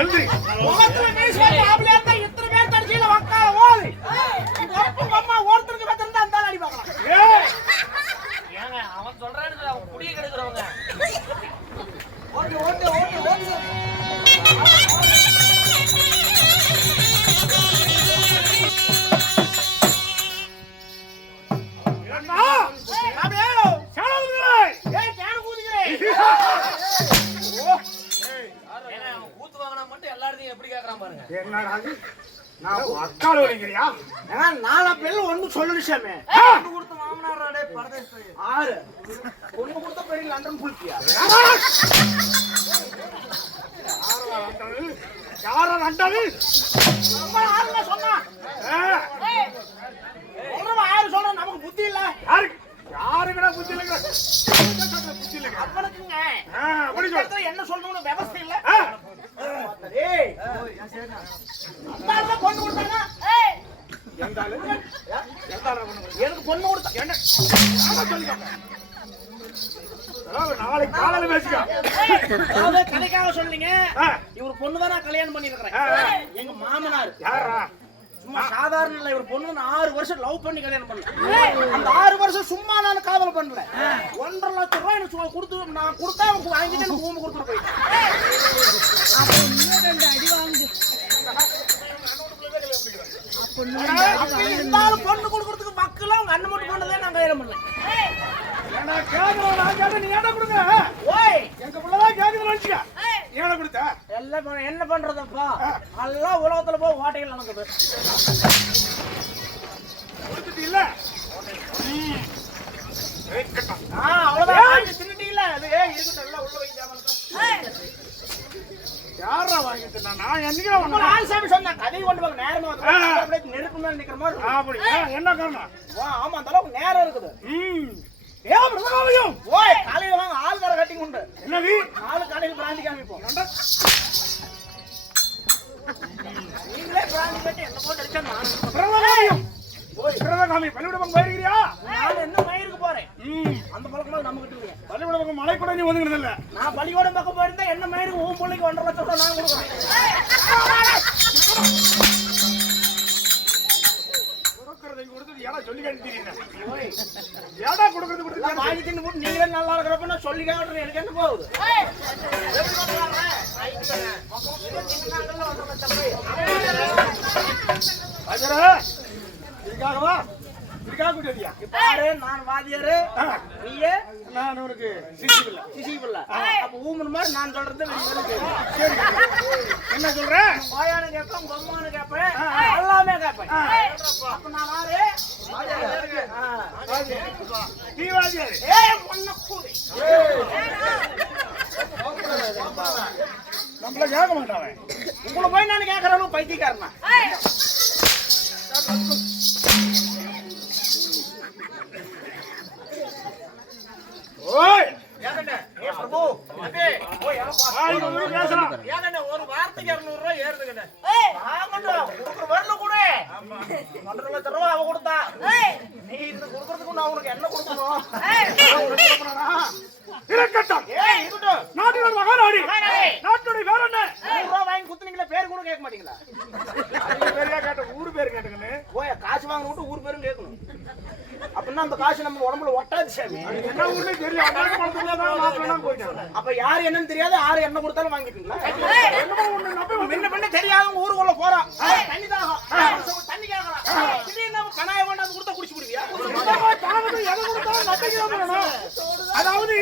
எழுதி முகத்துல மீசை ஆம்பளையா இருந்தா இத்தனை பேர் தடிச்சில வக்கால ஓடு. உங்க அம்மா ஒருத்தருக்கு பத்திருந்தா அந்த அடி பார்க்கலாம். ஏங்க அவன் சொல்றானே அவன் குடிய கெடுக்குறவங்க. ஓடு ஓடு ஓடு ஓடு. ஏன்னா அப்படியே சேலவுங்களே ஏய் கேன கூதிக்கிறே. ஏங்க அவன் கூத்து வாங்குனா மட்டும் எல்லாரும் எப்படி கேக்குறான் பாருங்க. என்னடா இது? நான் வக்கால வலிக்கிறியா? ஏன்னா நாலா பேர்ல ஒண்ணு சொல்லுச்சமே. ஒண்ணு கொடுத்த மாமனாரடே பரதேசி போய். 6 ஒண்ணு கொடுத்த பெரிய லண்டன் புல்கியா. யாரா லண்டனு? அம்மா ஆளுங்க சொன்னா. ஏய் சொல்றவ 6 சொல்ற நமக்கு புத்தி இல்ல. யாருக்குடா புத்தி இல்லங்க? புத்தி இல்லங்க. அப்பனுக்குங்க. அப்படி சொல்ற என்ன சொல்லணும்னு விவசாய இல்ல. ஏய் அம்மா பொண்ணு கொடுத்தாங்க. ஏய் எந்தால எனக்கு பொண்ணு கொடுத்தா. என்ன நாம சொல்லிக்கோங்க. நாளைக்கு காலையில பேசிக்கோ. அதாவது கதைக்காக சொல்றீங்க. இவர் பொண்ணு தான் நான் கல்யாணம் பண்ணிருக்கிறேன். எங்க மாமனார் யாரா? சும்மா சாதாரண இல்ல. இவர் பொண்ணு நான் 6 வருஷம் லவ் பண்ணி கல்யாணம் பண்ணேன். அந்த 6 வருஷம் சும்மா நான் காதல் பண்ணல. 1.5 லட்சம் ரூபாய் எனக்கு கொடுத்து நான் கொடுத்தா அவங்க வாங்கிட்டு எனக்கு பூமி கொடுத்துட்டு போயிட்டேன். அப்போ இன்னும் 2 அடி வாங்கு. அப்படி இருந்தாலும் பொண்ணு கொடுக்கறதுக்கு மக்கள் அவங்க அண்ணன் மட்டும் பண்ணதே நான் கல்யாணம் பண்ணேன். ஏன்னா கேக்குறோம் நான் கேட்ட நீ ஏடா கொடுங்க. ஓய் எங்க புள்ளதான் கேக்குது நினைச்சுக்க. ஏடா கொடுத்த? எல்லாம் என்ன பண்றதப்பா? எல்லாம் உலகத்துல போய் ஓட்டைகள் நடக்குது. கொடுத்துட்டு இல்ல? அவ்வளவுதான் தின்னுட்டீங்களா? அது இருக்கட்டும் எல்லாம் உள்ள வைக்காம யாரா வாங்கிட்டு நான் என்னைக்கு ஆல்சாமி சொன்னா கதை கொண்டு போக நேரமா வந்து நெருப்பு மேல நிக்கிற மாதிரி. அப்படி என்ன காரணம்? ஆமா அந்த அளவுக்கு நேரம் இருக்குது. ஏன் பிரதமாவையும் ஓய் காலையில வாங்க ஆள் தர கட்டிங் உண்டு. என்னது? 4 காலையில பிராந்தி காமிப்போம். நீங்களே பிராந்தி கட்டி என்ன போட்டு அடிச்சா நான் பிரதமாவையும் ஓய் பிரதமாமி பள்ளிக்கூடம் போயிருக்கிறியா? நான் என்ன மயிருக்கு போறேன். அந்த பழக்கம் நம்ம கிட்ட இல்லையா? பள்ளிக்கூடம் மலை கூட நீ ஒதுங்கினது இல்ல. நான் பள்ளிக்கூடம் பக்கம் போயிருந்தா என்ன மயிருக்கு உன் பிள்ளைக்கு 1.5 லட்சம் ரூபாய் நான் கொடுக்குறேன். கொடுக்கறதை கொடுத்து ஏடா சொல்லி காட்டிட்டீங்க. ஏடா கொடுக்கறது கொடுத்து வாங்கி தின்னு போட்டு நீங்களே நல்லா இருக்கிறப்ப நான் சொல்லி காட்டுறேன். எனக்கு என்ன போகுது? அஜரா இதுக்காகவா? இதுக்காக கூட்டியா? பாரு நான் வாதியாரு நீயே நான் உனக்கு சிசிபில்ல. சிசிபில்ல. அப்ப ஊமன் மாதிரி நான் சொல்றது சரி என்ன சொல்ற? வாயான கேப்பேன் பொம்மான கேப்பேன் எல்லாமே கேப்பேன். அப்ப நான் வாரு நீ வாதியாரு. ஏய் பொண்ணு கூடி நம்மள கேட்க மாட்டாவே. உங்களை போய் நான் கேட்கறவனும் பைத்தியக்காரனா? ஓய் ஏகண்டே ஏ பிரபு அடே ஓய் ஆய் வந்து பேசலாம். ஏகண்டே ஒரு வார்த்தைக்கு 200 ரூபாய் ஏறுதுங்கடே. ஆமாடா குடுக்குற வரல கூட. ஆமா 1.5 லட்சம் ரூபாய் அவ கொடுத்தா. நீ இது குடுக்குறதுக்கு நான் உனக்கு என்ன கொடுக்கணும்? இருக்கட்டும். ஏய் இருக்கட்டும். நாட்டோட மகாராணி நாட்டோட வேற என்ன? 100 ரூபாய் வாங்கி குத்துனீங்களே பேர் கூட கேட்க மாட்டீங்களா? பேரையா கேட்ட ஊர் பேர் கேட்டுங்கன்னு. ஓய் காசு வாங்க விட்டு ஊர் பேரும் கேட்கணும். அப்படின்னா அந்த காசு நம்ம உடம்புல ஒட்டாது சாமி. என்ன ஊர்னே தெரியல. அண்ணன் பணத்துல தான் மாத்தலாம் போயிட்டாங்க. அப்ப யார் என்னன்னு தெரியாது. யார் என்ன கொடுத்தாலும் வாங்கிட்டீங்களா? என்னமோ ஒண்ணு நம்பி முன்ன பின்ன தெரியாதவங்க ஊருக்குள்ள போறான். தண்ணி தாகம். தண்ணி கேக்குறான். திடீர்னு கனாய கொண்டாந்து கொடுத்தா குடிச்சு விடுவியா? எதை கொடுத்தாலும் நம்பிக்கைதான் வேணும். அதாவது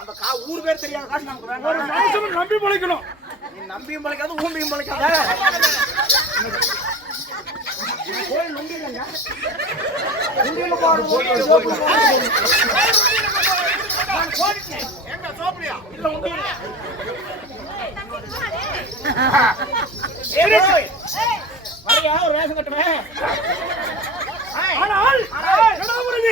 அந்த ஊர் பேர் தெரியாத காசு நமக்கு வேண்டாம். ஒரு மனுஷன் நம்பி பிழைக்கணும். நீ நம்பியும் பழைக்காது ஊம்பியும் பழைக்காத. கோயில் நம்பிடுங்க. நம்பியில போடுவோம். எங்க சோப்பியா? இல்ல உண்டியல. ஏய் வரையா ஒரு ரேஷன் கட்டுவேன். ஆனால் என்ன ஊருங்க?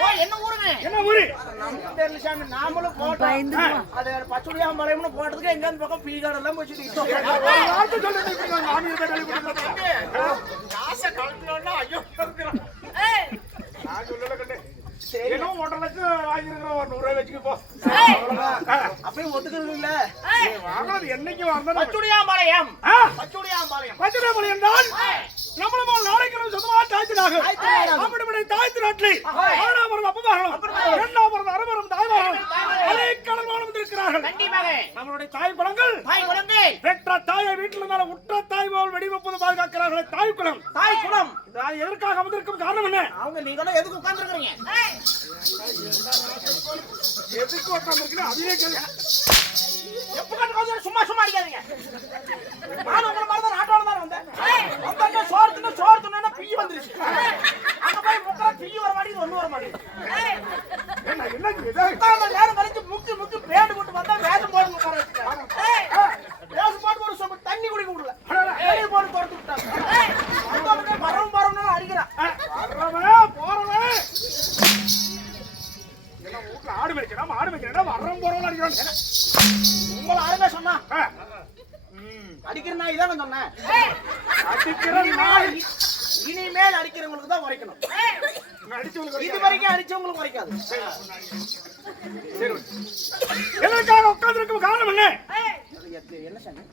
ஓ என்ன ஊருங்க? என்ன ஊரு? நம்ம பேர்ல சாமி நாமளும் போட்டோம். அது பச்சுடியாம் மலையம்னு போட்டதுக்கு எங்க அந்த பக்கம் பீகார் எல்லாம் போச்சுட்டு. யார்கிட்ட சொல்லிட்டு இருக்கீங்க? நானே பேட்டலி கொடுத்தேன். காசை கழட்டணும்னா ஐயோ இருக்குறான். நான் சொல்லல கண்ணே. ஏனோ 1.5 லட்சம் வாங்கி இருக்கற ஒரு 100 ரூபாய் வெச்சுக்கு போ. அப்ப அப்படியே ஒத்துக்கிறது இல்ல. வாங்கினது என்னைக்கு வந்தா பச்சுடியாம்பாளையம். பச்சுடியாம்பாளையம். பச்சைமலை என்றால் நம்மள போல் நாளைக்கு சொந்தமா தாய்த்தினாக அப்படிப்பட்ட தாய்த்து நாட்டில் ஆனாபுரம் அப்பமாகணும் இரண்டாபுரம் அரபுரம் தாய்மாகணும் அலை கடல்மானம் இருக்கிறார்கள். நம்மளுடைய தாய் குளங்கள் பெற்ற தாயை வீட்டில் இருந்தாலும் உற்ற தாய் போல் வெடிவப்பது பாதுகாக்கிறார்கள். தாய் குளம் எதற்காக வந்திருக்கும் காரணம் என்ன? அவங்க நீங்களும் எதுக்கு உட்கார்ந்துருக்கீங்க? எதுக்கு உட்கார்ந்துருக்கீங்க? அதுவே கேள்வி. சும்மா சும்மா அடிக்காதீங்க. நானும் உங்களை மாதிரி தான் நாட்டோட தான் வந்தேன். வந்தா சோறு தின்னா பீ வந்துருச்சு. அங்க போய் முக்கா பீ வர மாட்டேங்குது, ஒண்ணு வர மாட்டேங்குது. என்ன நேரம் கழிச்சு முக்கி பேடு போட்டு வந்தா வேஷம் போட்டு உட்கார வச்சுட்டாங்க. வேஷம் போட்டு ஒரு சொம்பு தண்ணி குடிக்க விடல. வெளியே போட்டு துரத்து விட்டாங்க. வரவும் அடிக்கிறான். போறவன் என்ன வீட்டுல ஆடு மேய்க்கிறான் மாடு மேய்க்கிறான் வர்றம் போறவன் அடிக்கிறான். உங்களை ஆளுங்க சொன்னா அடிக்கிற நாய் தான் சொன்னேன். அடிக்கிற நாய் இனிமேல் அடிக்கிறவங்களுக்கு தான் உரைக்கணும். இது வரைக்கும் அடிச்சவங்களுக்கு உரைக்காது. எதற்காக உட்கார்ந்து இருக்கும் காரணம் என்ன? என்ன சொன்ன?